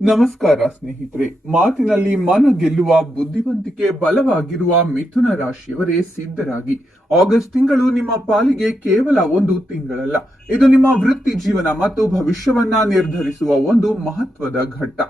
ನಮಸ್ಕಾರ ಸ್ನೇಹಿತರೆ. ಮಾತಿನಲ್ಲಿ ಮನ ಗೆಲ್ಲುವ ಬುದ್ಧಿವಂತಿಕೆ ಬಲವಾಗಿರುವ ಮಿಥುನ ರಾಶಿಯವರೇ ಸಿದ್ಧರಾಗಿ. ಆಗಸ್ಟ್ ತಿಂಗಳು ನಿಮ್ಮ ಪಾಲಿಗೆ ಕೇವಲ ಒಂದು ತಿಂಗಳಲ್ಲ, ಇದು ನಿಮ್ಮ ವೃತ್ತಿ ಜೀವನ ಮತ್ತು ಭವಿಷ್ಯವನ್ನ ನಿರ್ಧರಿಸುವ ಒಂದು ಮಹತ್ವದ ಘಟ್ಟ.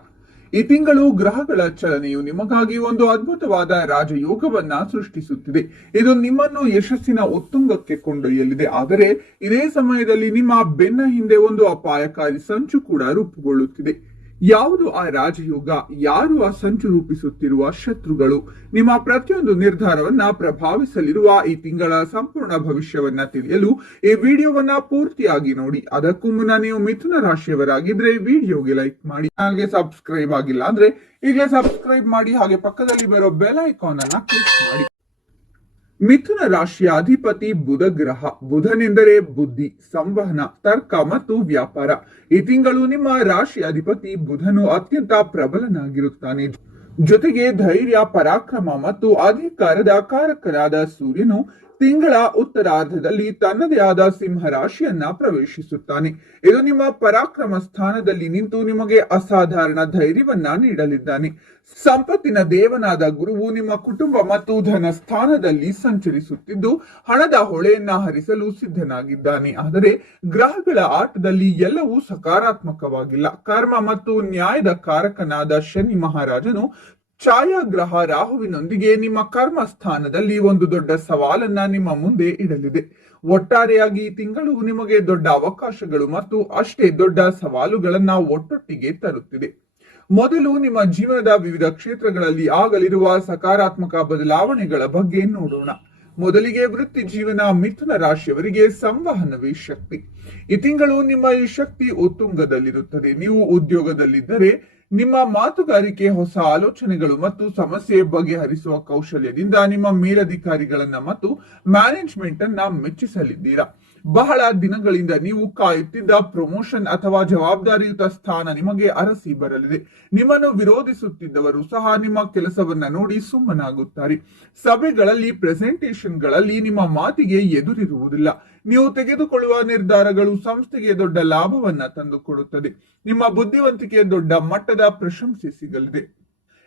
ಈ ತಿಂಗಳು ಗ್ರಹಗಳ ಚಲನೆಯು ನಿಮಗಾಗಿ ಒಂದು ಅದ್ಭುತವಾದ ರಾಜಯೋಗವನ್ನ ಸೃಷ್ಟಿಸುತ್ತಿದೆ. ಇದು ನಿಮ್ಮನ್ನು ಯಶಸ್ಸಿನ ಉತ್ತುಂಗಕ್ಕೆ ಕೊಂಡೊಯ್ಯಲಿದೆ. ಆದರೆ ಇದೇ ಸಮಯದಲ್ಲಿ ನಿಮ್ಮ ಬೆನ್ನ ಹಿಂದೆ ಒಂದು ಅಪಾಯಕಾರಿ ಸಂಚು ಕೂಡ ರೂಪುಗೊಳ್ಳುತ್ತಿದೆ. ಯಾವುದು ಆ ರಾಜಯೋಗ? ಯಾರು ಆ ಸಂಚು ರೂಪಿಸುತ್ತಿರುವ ಶತ್ರುಗಳು? ನಿಮ್ಮ ಪ್ರತಿಯೊಂದು ನಿರ್ಧಾರವನ್ನ ಪ್ರಭಾವಿಸಲಿರುವ ಈ ತಿಂಗಳ ಸಂಪೂರ್ಣ ಭವಿಷ್ಯವನ್ನ ತಿಳಿಯಲು ಈ ವಿಡಿಯೋವನ್ನ ಪೂರ್ತಿಯಾಗಿ ನೋಡಿ. ಅದಕ್ಕೂ ಮುನ್ನ ನೀವು ಮಿಥುನ ರಾಶಿಯವರಾಗಿದ್ರೆ ವಿಡಿಯೋಗೆ ಲೈಕ್ ಮಾಡಿ, ಚಾನಲ್ಗೆ ಸಬ್ಸ್ಕ್ರೈಬ್ ಆಗಿಲ್ಲ ಅಂದ್ರೆ ಈಗಲೇ ಸಬ್ಸ್ಕ್ರೈಬ್ ಮಾಡಿ, ಹಾಗೆ ಪಕ್ಕದಲ್ಲಿ ಬರೋ ಬೆಲ್ ಐಕಾನ್ ಅನ್ನ ಕ್ಲಿಕ್ ಮಾಡಿ. ಮಿಥುನ ರಾಶಿಯ ಅಧಿಪತಿ ಬುಧ ಗ್ರಹ. ಬುಧನೆಂದರೆ ಬುದ್ಧಿ, ಸಂವಹನ, ತರ್ಕ ಮತ್ತು ವ್ಯಾಪಾರ. ಈ ತಿಂಗಳು ನಿಮ್ಮ ರಾಶಿ ಅಧಿಪತಿ ಬುಧನು ಅತ್ಯಂತ ಪ್ರಬಲನಾಗಿರುತ್ತಾನೆ. ಜೊತೆಗೆ ಧೈರ್ಯ, ಪರಾಕ್ರಮ ಮತ್ತು ಅಧಿಕಾರದ ಕಾರಕರಾದ ಸೂರ್ಯನು ತಿಂಗಳ ಉತ್ತರಾರ್ಧದಲ್ಲಿ ತನ್ನದೇ ಆದ ಸಿಂಹ ರಾಶಿಯನ್ನ ಪ್ರವೇಶಿಸುತ್ತಾನೆ. ಇದು ನಿಮ್ಮ ಪರಾಕ್ರಮ ಸ್ಥಾನದಲ್ಲಿ ನಿಂತು ನಿಮಗೆ ಅಸಾಧಾರಣ ಧೈರ್ಯವನ್ನ ನೀಡಲಿದ್ದಾನೆ. ಸಂಪತ್ತಿನ ದೇವನಾದ ಗುರುವು ನಿಮ್ಮ ಕುಟುಂಬ ಮತ್ತು ಧನ ಸ್ಥಾನದಲ್ಲಿ ಸಂಚರಿಸುತ್ತಿದ್ದು ಹಣದ ಹೊಳೆಯನ್ನ ಹರಿಸಲು ಸಿದ್ಧನಾಗಿದ್ದಾನೆ. ಆದರೆ ಗ್ರಹಗಳ ಆಟದಲ್ಲಿ ಎಲ್ಲವೂ ಸಕಾರಾತ್ಮಕವಾಗಿಲ್ಲ. ಕರ್ಮ ಮತ್ತು ನ್ಯಾಯದ ಕಾರಕನಾದ ಶನಿ ಮಹಾರಾಜನು ಛಾಯಾಗ್ರಹ ರಾಹುವಿನೊಂದಿಗೆ ನಿಮ್ಮ ಕರ್ಮ ಸ್ಥಾನದಲ್ಲಿ ಒಂದು ದೊಡ್ಡ ಸವಾಲನ್ನ ನಿಮ್ಮ ಮುಂದೆ ಇಡಲಿದೆ. ಒಟ್ಟಾರೆಯಾಗಿ ಈ ತಿಂಗಳು ನಿಮಗೆ ದೊಡ್ಡ ಅವಕಾಶಗಳು ಮತ್ತು ಅಷ್ಟೇ ದೊಡ್ಡ ಸವಾಲುಗಳನ್ನ ಒಟ್ಟೊಟ್ಟಿಗೆ ತರುತ್ತಿದೆ. ಮೊದಲು ನಿಮ್ಮ ಜೀವನದ ವಿವಿಧ ಕ್ಷೇತ್ರಗಳಲ್ಲಿ ಆಗಲಿರುವ ಸಕಾರಾತ್ಮಕ ಬದಲಾವಣೆಗಳ ಬಗ್ಗೆ ನೋಡೋಣ. ಮೊದಲಿಗೆ ವೃತ್ತಿ ಜೀವನ. ಮಿಥುನ ರಾಶಿಯವರಿಗೆ ಸಂವಹನವೇ ಶಕ್ತಿ. ಈ ತಿಂಗಳು ನಿಮ್ಮ ಈ ಶಕ್ತಿ ಉತ್ತುಂಗದಲ್ಲಿರುತ್ತದೆ. ನೀವು ಉದ್ಯೋಗದಲ್ಲಿದ್ದರೆ ನಿಮ್ಮ ಮಾತುಗಾರಿಕೆ, ಹೊಸ ಆಲೋಚನೆಗಳು ಮತ್ತು ಸಮಸ್ಯೆ ಬಗೆಹರಿಸುವ ಕೌಶಲ್ಯದಿಂದ ನಿಮ್ಮ ಮೇಲಧಿಕಾರಿಗಳನ್ನ ಮತ್ತು ಮ್ಯಾನೇಜ್ಮೆಂಟ್ ಅನ್ನ ಮೆಚ್ಚಿಸಲಿದ್ದೀರಾ. ಬಹಳ ದಿನಗಳಿಂದ ನೀವು ಕಾಯುತ್ತಿದ್ದ ಪ್ರಮೋಷನ್ ಅಥವಾ ಜವಾಬ್ದಾರಿಯುತ ಸ್ಥಾನ ನಿಮಗೆ ಅರಸಿ ಬರಲಿದೆ. ನಿಮ್ಮನ್ನು ವಿರೋಧಿಸುತ್ತಿದ್ದವರು ಸಹ ನಿಮ್ಮ ಕೆಲಸವನ್ನ ನೋಡಿ ಸುಮ್ಮನಾಗುತ್ತಾರೆ. ಸಭೆಗಳಲ್ಲಿ, ಪ್ರೆಸೆಂಟೇಷನ್ಗಳಲ್ಲಿ ನಿಮ್ಮ ಮಾತಿಗೆ ಎದುರಿರುವುದಿಲ್ಲ. ನೀವು ತೆಗೆದುಕೊಳ್ಳುವ ನಿರ್ಧಾರಗಳು ಸಂಸ್ಥೆಗೆ ದೊಡ್ಡ ಲಾಭವನ್ನ ತಂದುಕೊಡುತ್ತದೆ. ನಿಮ್ಮ ಬುದ್ಧಿವಂತಿಕೆ ದೊಡ್ಡ ಮಟ್ಟದ ಪ್ರಶಂಸೆ ಸಿಗಲಿದೆ.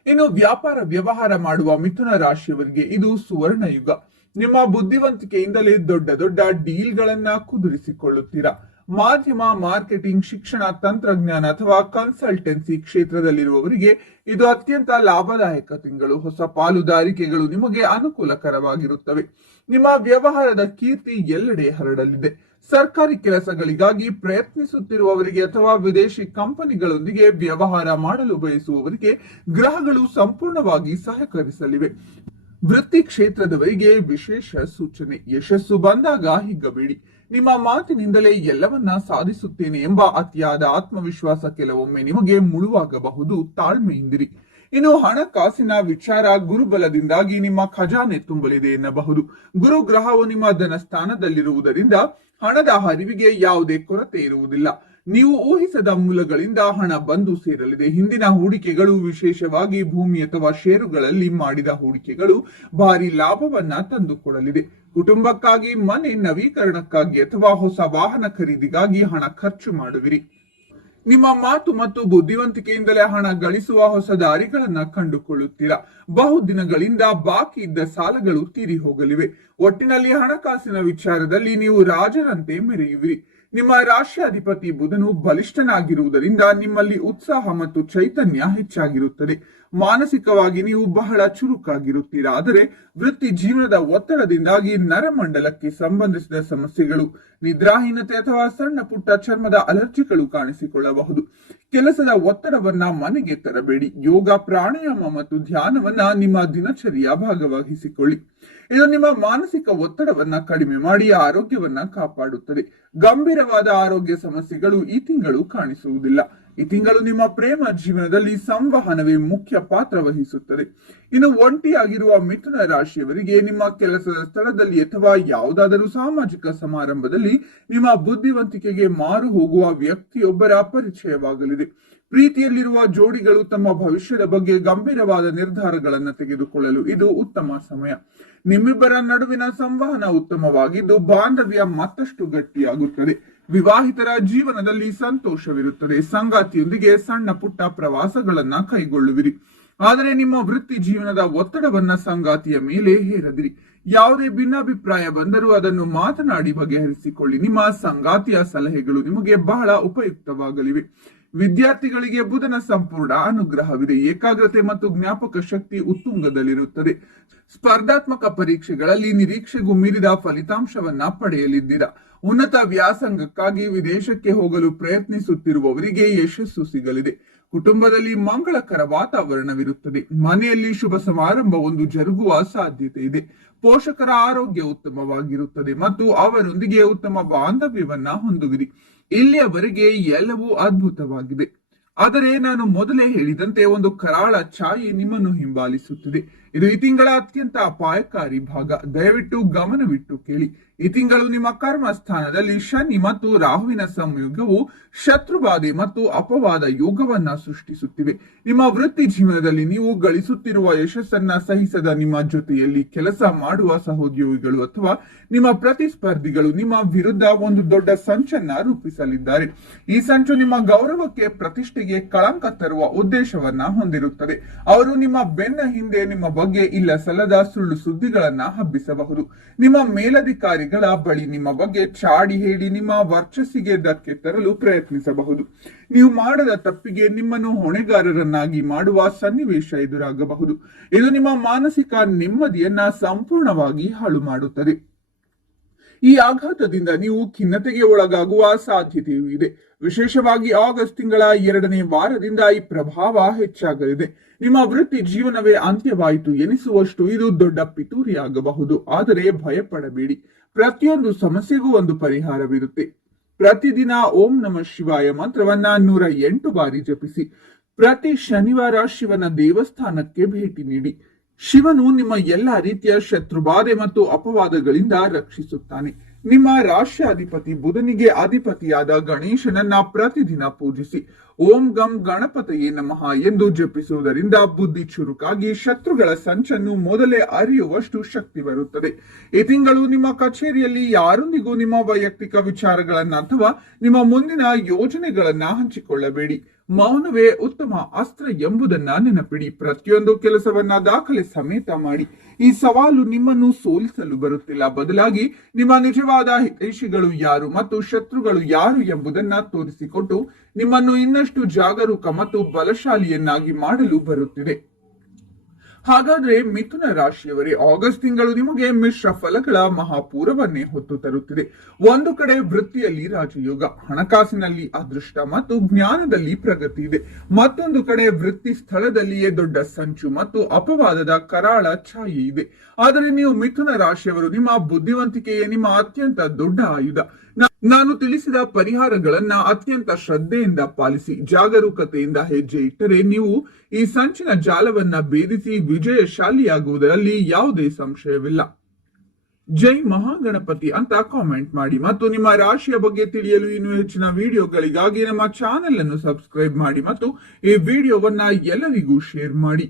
ಇನ್ನು ವ್ಯಾಪಾರ ವ್ಯವಹಾರ ಮಾಡುವ ಮಿಥುನ ರಾಶಿಯವರಿಗೆ ಇದು ಸುವರ್ಣ ಯುಗ. ನಿಮ್ಮ ಬುದ್ಧಿವಂತಿಕೆಯಿಂದಲೇ ದೊಡ್ಡ ದೊಡ್ಡ ಡೀಲ್ಗಳನ್ನ ಕುದುರಿಸಿಕೊಳ್ಳುತ್ತೀರಾ. ಮಾಧ್ಯಮ, ಮಾರ್ಕೆಟಿಂಗ್, ಶಿಕ್ಷಣ, ತಂತ್ರಜ್ಞಾನ ಅಥವಾ ಕನ್ಸಲ್ಟೆನ್ಸಿ ಕ್ಷೇತ್ರದಲ್ಲಿರುವವರಿಗೆ ಇದು ಅತ್ಯಂತ ಲಾಭದಾಯಕ ತಿಂಗಳು. ಹೊಸ ಪಾಲುದಾರಿಕೆಗಳು ನಿಮಗೆ ಅನುಕೂಲಕರವಾಗಿರುತ್ತವೆ. ನಿಮ್ಮ ವ್ಯವಹಾರದ ಕೀರ್ತಿ ಎಲ್ಲೆಡೆ ಹರಡಲಿದೆ. ಸರ್ಕಾರಿ ಕೆಲಸಗಳಿಗಾಗಿ ಪ್ರಯತ್ನಿಸುತ್ತಿರುವವರಿಗೆ ಅಥವಾ ವಿದೇಶಿ ಕಂಪನಿಗಳೊಂದಿಗೆ ವ್ಯವಹಾರ ಮಾಡಲು ಬಯಸುವವರಿಗೆ ಗ್ರಹಗಳು ಸಂಪೂರ್ಣವಾಗಿ ಸಹಕರಿಸಲಿವೆ. ವೃತ್ತಿ ಕ್ಷೇತ್ರದವರಿಗೆ ವಿಶೇಷ ಸೂಚನೆ. ಯಶಸ್ಸು ಬಂದಾಗ ಹಿಗ್ಗಬೇಡಿ. ನಿಮ್ಮ ಮಾತಿನಿಂದಲೇ ಎಲ್ಲವನ್ನ ಸಾಧಿಸುತ್ತೇನೆ ಎಂಬ ಅತಿಯಾದ ಆತ್ಮವಿಶ್ವಾಸ ಕೆಲವೊಮ್ಮೆ ನಿಮಗೆ ಮುಳುವಾಗಬಹುದು. ತಾಳ್ಮೆಯಿಂದಿರಿ. ಇನ್ನು ಹಣಕಾಸಿನ ವಿಚಾರ. ಗುರುಬಲದಿಂದಾಗಿ ನಿಮ್ಮ ಖಜಾನೆ ತುಂಬಲಿದೆ ಎನ್ನಬಹುದು. ಗುರು ಗ್ರಹವು ನಿಮ್ಮ ಧನ ಸ್ಥಾನದಲ್ಲಿರುವುದರಿಂದ ಹಣದ ಹರಿವಿಗೆ ಯಾವುದೇ ಕೊರತೆ ಇರುವುದಿಲ್ಲ. ನೀವು ಊಹಿಸದ ಮೂಲಗಳಿಂದ ಹಣ ಬಂದು ಸೇರಲಿದೆ. ಹಿಂದಿನ ಹೂಡಿಕೆಗಳು, ವಿಶೇಷವಾಗಿ ಭೂಮಿ ಅಥವಾ ಷೇರುಗಳಲ್ಲಿ ಮಾಡಿದ ಹೂಡಿಕೆಗಳು ಭಾರಿ ಲಾಭವನ್ನ ತಂದುಕೊಡಲಿದೆ. ಕುಟುಂಬಕ್ಕಾಗಿ, ಮನೆ ನವೀಕರಣಕ್ಕಾಗಿ ಅಥವಾ ಹೊಸ ವಾಹನ ಖರೀದಿಗಾಗಿ ಹಣ ಖರ್ಚು ಮಾಡುವಿರಿ. ನಿಮ್ಮ ಮಾತು ಮತ್ತು ಬುದ್ಧಿವಂತಿಕೆಯಿಂದಲೇ ಹಣ ಗಳಿಸುವ ಹೊಸ ದಾರಿಗಳನ್ನ ಕಂಡುಕೊಳ್ಳುತ್ತೀರಾ. ಬಹುದಿನಗಳಿಂದ ಬಾಕಿ ಇದ್ದ ಸಾಲಗಳು ತೀರಿ ಹೋಗಲಿವೆ. ಒಟ್ಟಿನಲ್ಲಿ ಹಣಕಾಸಿನ ವಿಚಾರದಲ್ಲಿ ನೀವು ರಾಜರಂತೆ ಮೆರೆಯುವಿರಿ. ನಿಮ್ಮ ರಾಶಿಯಾಧಿಪತಿ ಬುಧನು ಬಲಿಷ್ಠನಾಗಿರುವುದರಿಂದ ನಿಮ್ಮಲ್ಲಿ ಉತ್ಸಾಹ ಮತ್ತು ಚೈತನ್ಯ ಹೆಚ್ಚಾಗಿರುತ್ತದೆ. ಮಾನಸಿಕವಾಗಿ ನೀವು ಬಹಳ ಚುರುಕಾಗಿರುತ್ತೀರಾ. ಆದರೆ ವೃತ್ತಿ ಜೀವನದ ಒತ್ತಡದಿಂದಾಗಿ ನರಮಂಡಲಕ್ಕೆ ಸಂಬಂಧಿಸಿದ ಸಮಸ್ಯೆಗಳು, ನಿದ್ರಾಹೀನತೆ ಅಥವಾ ಸಣ್ಣ ಪುಟ್ಟ ಚರ್ಮದ ಅಲರ್ಜಿಗಳು ಕಾಣಿಸಿಕೊಳ್ಳಬಹುದು. ಕೆಲಸದ ಒತ್ತಡವನ್ನ ಮನೆಗೆ ತರಬೇಡಿ. ಯೋಗ, ಪ್ರಾಣಾಯಾಮ ಮತ್ತು ಧ್ಯಾನವನ್ನ ನಿಮ್ಮ ದಿನಚರಿಯ ಭಾಗವಾಗಿಸಿಕೊಳ್ಳಿ. ಇದು ನಿಮ್ಮ ಮಾನಸಿಕ ಒತ್ತಡವನ್ನ ಕಡಿಮೆ ಮಾಡಿ ಆರೋಗ್ಯವನ್ನ ಕಾಪಾಡುತ್ತದೆ. ಗಂಭೀರವಾದ ಆರೋಗ್ಯ ಸಮಸ್ಯೆಗಳು ಈ ತಿಂಗಳು ಕಾಣಿಸುವುದಿಲ್ಲ. ಈ ತಿಂಗಳು ನಿಮ್ಮ ಪ್ರೇಮ ಜೀವನದಲ್ಲಿ ಸಂವಹನವೇ ಮುಖ್ಯ ಪಾತ್ರ ವಹಿಸುತ್ತದೆ. ಇನ್ನು ಒಂಟಿಯಾಗಿರುವ ಮಿಥುನ ರಾಶಿಯವರಿಗೆ ನಿಮ್ಮ ಕೆಲಸದ ಸ್ಥಳದಲ್ಲಿ ಅಥವಾ ಯಾವುದಾದರೂ ಸಾಮಾಜಿಕ ಸಮಾರಂಭದಲ್ಲಿ ನಿಮ್ಮ ಬುದ್ಧಿವಂತಿಕೆಗೆ ಮಾರು ಹೋಗುವ ವ್ಯಕ್ತಿಯೊಬ್ಬರ ಪರಿಚಯವಾಗಲಿದೆ. ಪ್ರೀತಿಯಲ್ಲಿರುವ ಜೋಡಿಗಳು ತಮ್ಮ ಭವಿಷ್ಯದ ಬಗ್ಗೆ ಗಂಭೀರವಾದ ನಿರ್ಧಾರಗಳನ್ನು ತೆಗೆದುಕೊಳ್ಳಲು ಇದು ಉತ್ತಮ ಸಮಯ. ನಿಮ್ಮಿಬ್ಬರ ನಡುವಿನ ಸಂವಹನ ಉತ್ತಮವಾಗಿದ್ದು ಬಾಂಧವ್ಯ ಮತ್ತಷ್ಟು ಗಟ್ಟಿಯಾಗುತ್ತದೆ. ವಿವಾಹಿತರ ಜೀವನದಲ್ಲಿ ಸಂತೋಷವಿರುತ್ತದೆ. ಸಂಗಾತಿಯೊಂದಿಗೆ ಸಣ್ಣ ಪುಟ್ಟ ಪ್ರವಾಸಗಳನ್ನ ಕೈಗೊಳ್ಳುವಿರಿ. ಆದರೆ ನಿಮ್ಮ ವೃತ್ತಿ ಜೀವನದ ಒತ್ತಡವನ್ನ ಸಂಗಾತಿಯ ಮೇಲೆ ಹೇರದಿರಿ. ಯಾವುದೇ ಭಿನ್ನಾಭಿಪ್ರಾಯ ಬಂದರೂ ಅದನ್ನು ಮಾತನಾಡಿ ಬಗೆಹರಿಸಿಕೊಳ್ಳಿ. ನಿಮ್ಮ ಸಂಗಾತಿಯ ಸಲಹೆಗಳು ನಿಮಗೆ ಬಹಳ ಉಪಯುಕ್ತವಾಗಲಿವೆ. ವಿದ್ಯಾರ್ಥಿಗಳಿಗೆ ಬುಧನ ಸಂಪೂರ್ಣ ಅನುಗ್ರಹವಿದೆ. ಏಕಾಗ್ರತೆ ಮತ್ತು ಜ್ಞಾಪಕ ಶಕ್ತಿ ಉತ್ತುಂಗದಲ್ಲಿರುತ್ತದೆ. ಸ್ಪರ್ಧಾತ್ಮಕ ಪರೀಕ್ಷೆಗಳಲ್ಲಿ ನಿರೀಕ್ಷೆಗೂ ಮೀರಿದ ಫಲಿತಾಂಶವನ್ನ ಪಡೆಯಲಿದ್ದೀರಾ. ಉನ್ನತ ವ್ಯಾಸಂಗಕ್ಕಾಗಿ ವಿದೇಶಕ್ಕೆ ಹೋಗಲು ಪ್ರಯತ್ನಿಸುತ್ತಿರುವವರಿಗೆ ಯಶಸ್ಸು ಸಿಗಲಿದೆ. ಕುಟುಂಬದಲ್ಲಿ ಮಂಗಳಕರ ವಾತಾವರಣವಿರುತ್ತದೆ. ಮನೆಯಲ್ಲಿ ಶುಭ ಸಮಾರಂಭ ಒಂದು ಜರುಗುವ ಸಾಧ್ಯತೆ ಇದೆ. ಪೋಷಕರ ಆರೋಗ್ಯ ಉತ್ತಮವಾಗಿರುತ್ತದೆ ಮತ್ತು ಅವರೊಂದಿಗೆ ಉತ್ತಮ ಬಾಂಧವ್ಯವನ್ನ ಹೊಂದುವಿರಿ. ಇಲ್ಲಿಯವರೆಗೆ ಎಲ್ಲವೂ ಅದ್ಭುತವಾಗಿದೆ. ಆದರೆ ನಾನು ಮೊದಲೇ ಹೇಳಿದಂತೆ ಒಂದು ಕರಾಳ ಛಾಯೆ ನಿಮ್ಮನ್ನು ಹಿಂಬಾಲಿಸುತ್ತಿದೆ. ಇದು ಈ ತಿಂಗಳ ಅತ್ಯಂತ ಅಪಾಯಕಾರಿ ಭಾಗ. ದಯವಿಟ್ಟು ಗಮನವಿಟ್ಟು ಕೇಳಿ. ಈ ತಿಂಗಳು ನಿಮ್ಮ ಕರ್ಮ ಸ್ಥಾನದಲ್ಲಿ ಶನಿ ಮತ್ತು ರಾಹುವಿನ ಸಂಯೋಗವು ಶತ್ರುಬಾಧೆ ಮತ್ತು ಅಪವಾದ ಯೋಗವನ್ನ ಸೃಷ್ಟಿಸುತ್ತಿವೆ. ನಿಮ್ಮ ವೃತ್ತಿ ಜೀವನದಲ್ಲಿ ನೀವು ಗಳಿಸುತ್ತಿರುವ ಯಶಸ್ಸನ್ನ ಸಹಿಸದ ನಿಮ್ಮ ಜೊತೆಯಲ್ಲಿ ಕೆಲಸ ಮಾಡುವ ಸಹೋದ್ಯೋಗಿಗಳು ಅಥವಾ ನಿಮ್ಮ ಪ್ರತಿಸ್ಪರ್ಧಿಗಳು ನಿಮ್ಮ ವಿರುದ್ಧ ಒಂದು ದೊಡ್ಡ ಸಂಚನ್ನ ರೂಪಿಸಲಿದ್ದಾರೆ. ಈ ಸಂಚು ನಿಮ್ಮ ಗೌರವಕ್ಕೆ, ಪ್ರತಿಷ್ಠೆಗೆ ಕಳಂಕ ತರುವ ಉದ್ದೇಶವನ್ನ ಹೊಂದಿರುತ್ತದೆ. ಅವರು ನಿಮ್ಮ ಬೆನ್ನ ಹಿಂದೆ ನಿಮ್ಮ ಬಗ್ಗೆ ಇಲ್ಲ ಸಲ್ಲದ ಸುಳ್ಳು ಸುದ್ದಿಗಳನ್ನ ಹಬ್ಬಿಸಬಹುದು. ನಿಮ್ಮ ಮೇಲಧಿಕಾರಿಗಳ ಬಳಿ ನಿಮ್ಮ ಬಗ್ಗೆ ಚಾಡಿ ಹೇಳಿ ನಿಮ್ಮ ವರ್ಚಸ್ಸಿಗೆ ಧಕ್ಕೆ ತರಲು ಪ್ರಯತ್ನಿಸಬಹುದು. ನೀವು ಮಾಡದ ತಪ್ಪಿಗೆ ನಿಮ್ಮನ್ನು ಹೊಣೆಗಾರರನ್ನಾಗಿ ಮಾಡುವ ಸನ್ನಿವೇಶ ಎದುರಾಗಬಹುದು. ಇದು ನಿಮ್ಮ ಮಾನಸಿಕ ನೆಮ್ಮದಿಯನ್ನ ಸಂಪೂರ್ಣವಾಗಿ ಹಾಳು ಮಾಡುತ್ತದೆ. ಈ ಆಘಾತದಿಂದ ನೀವು ಖಿನ್ನತೆಗೆ ಒಳಗಾಗುವ ಸಾಧ್ಯತೆಯೂ ಇದೆ. ವಿಶೇಷವಾಗಿ ಆಗಸ್ಟ್ ತಿಂಗಳ 2ನೇ ವಾರದಿಂದ ಈ ಪ್ರಭಾವ ಹೆಚ್ಚಾಗಲಿದೆ. ನಿಮ್ಮ ವೃತ್ತಿ ಜೀವನವೇ ಅಂತ್ಯವಾಯಿತು ಎನಿಸುವಷ್ಟು ಇದು ದೊಡ್ಡ ಪಿತೂರಿಯಾಗಬಹುದು. ಆದರೆ ಭಯಪಡಬೇಡಿ. ಪ್ರತಿಯೊಂದು ಸಮಸ್ಯೆಗೂ ಒಂದು ಪರಿಹಾರವಿರುತ್ತೆ. ಪ್ರತಿದಿನ ಓಂ ನಮಃ ಶಿವಾಯ ಮಂತ್ರವನ್ನ 108 ಬಾರಿ ಜಪಿಸಿ. ಪ್ರತಿ ಶನಿವಾರ ಶಿವನ ದೇವಸ್ಥಾನಕ್ಕೆ ಭೇಟಿ ನೀಡಿ. ಶಿವನು ನಿಮ್ಮ ಎಲ್ಲಾ ರೀತಿಯ ಶತ್ರುಬಾಧೆ ಮತ್ತು ಅಪವಾದಗಳಿಂದ ರಕ್ಷಿಸುತ್ತಾನೆ. ನಿಮ್ಮ ರಾಶ್ಯಾಧಿಪತಿ ಬುಧನಿಗೆ ಅಧಿಪತಿಯಾದ ಗಣೇಶನನ್ನ ಪ್ರತಿದಿನ ಪೂಜಿಸಿ. ಓಂ ಗಂ ಗಣಪತಯೇ ನಮಃ ಎಂದು ಜಪಿಸುವುದರಿಂದ ಬುದ್ಧಿ ಚುರುಕಾಗಿ ಶತ್ರುಗಳ ಸಂಚನ್ನು ಮೊದಲೇ ಅರಿಯುವಷ್ಟು ಶಕ್ತಿ ಬರುತ್ತದೆ. ಈ ತಿಂಗಳು ನಿಮ್ಮ ಕಚೇರಿಯಲ್ಲಿ ಯಾರೊಂದಿಗೂ ನಿಮ್ಮ ವೈಯಕ್ತಿಕ ವಿಚಾರಗಳನ್ನ ಅಥವಾ ನಿಮ್ಮ ಮುಂದಿನ ಯೋಜನೆಗಳನ್ನ ಹಂಚಿಕೊಳ್ಳಬೇಡಿ. ಮೌನವೇ ಉತ್ತಮ ಅಸ್ತ್ರ ಎಂಬುದನ್ನ ನೆನಪಿಡಿ. ಪ್ರತಿಯೊಂದು ಕೆಲಸವನ್ನ ದಾಖಲೆ ಸಮೇತ ಮಾಡಿ. ಈ ಸವಾಲು ನಿಮ್ಮನ್ನು ಸೋಲಿಸಲು ಬರುತ್ತಿಲ್ಲ, ಬದಲಾಗಿ ನಿಮ್ಮ ನಿಜವಾದ ಹಿತೈಷಿಗಳು ಯಾರು ಮತ್ತು ಶತ್ರುಗಳು ಯಾರು ಎಂಬುದನ್ನ ತೋರಿಸಿಕೊಟ್ಟು ನಿಮ್ಮನ್ನು ಇನ್ನಷ್ಟು ಜಾಗರೂಕ ಮತ್ತು ಬಲಶಾಲಿಯನ್ನಾಗಿ ಮಾಡಲು ಬರುತ್ತಿದೆ. ಹಾಗಾದ್ರೆ ಮಿಥುನ ರಾಶಿಯವರೇ, ಆಗಸ್ಟ್ ತಿಂಗಳು ನಿಮಗೆ ಮಿಶ್ರ ಫಲಗಳ ಮಹಾಪೂರವನ್ನೇ ಹೊತ್ತು ತರುತ್ತಿದೆ. ಒಂದು ಕಡೆ ವೃತ್ತಿಯಲ್ಲಿ ರಾಜಯೋಗ, ಹಣಕಾಸಿನಲ್ಲಿ ಅದೃಷ್ಟ ಮತ್ತು ಜ್ಞಾನದಲ್ಲಿ ಪ್ರಗತಿ ಇದೆ. ಮತ್ತೊಂದು ಕಡೆ ವೃತ್ತಿ ಸ್ಥಳದಲ್ಲಿಯೇ ದೊಡ್ಡ ಸಂಚು ಮತ್ತು ಅಪವಾದದ ಕರಾಳ ಛಾಯೆ ಇದೆ. ಆದರೆ ನೀವು ಮಿಥುನ ರಾಶಿಯವರು, ನಿಮ್ಮ ಬುದ್ಧಿವಂತಿಕೆಯೇ ನಿಮ್ಮ ಅತ್ಯಂತ ದೊಡ್ಡ ಆಯುಧ. ನಾನು ತಿಳಿಸಿದ ಪರಿಹಾರಗಳನ್ನ ಅತ್ಯಂತ ಶ್ರದ್ಧೆಯಿಂದ ಪಾಲಿಸಿ ಜಾಗರೂಕತೆಯಿಂದ ಹೆಜ್ಜೆ ಇಟ್ಟರೆ ನೀವು ಈ ಸಂಚಿನ ಜಾಲವನ್ನ ಭೇದಿಸಿ ವಿಜಯಶಾಲಿಯಾಗುವುದರಲ್ಲಿ ಯಾವುದೇ ಸಂಶಯವಿಲ್ಲ. ಜೈ ಮಹಾಗಣಪತಿ ಅಂತ ಕಾಮೆಂಟ್ ಮಾಡಿ ಮತ್ತು ನಿಮ್ಮ ರಾಶಿಯ ಬಗ್ಗೆ ತಿಳಿಯಲು ಇನ್ನೂ ಹೆಚ್ಚಿನ ವಿಡಿಯೋಗಳಿಗಾಗಿ ನಮ್ಮ ಚಾನೆಲ್ ಅನ್ನು ಸಬ್ಸ್ಕ್ರೈಬ್ ಮಾಡಿ ಮತ್ತು ಈ ವಿಡಿಯೋವನ್ನ ಎಲ್ಲರಿಗೂ ಶೇರ್ ಮಾಡಿ.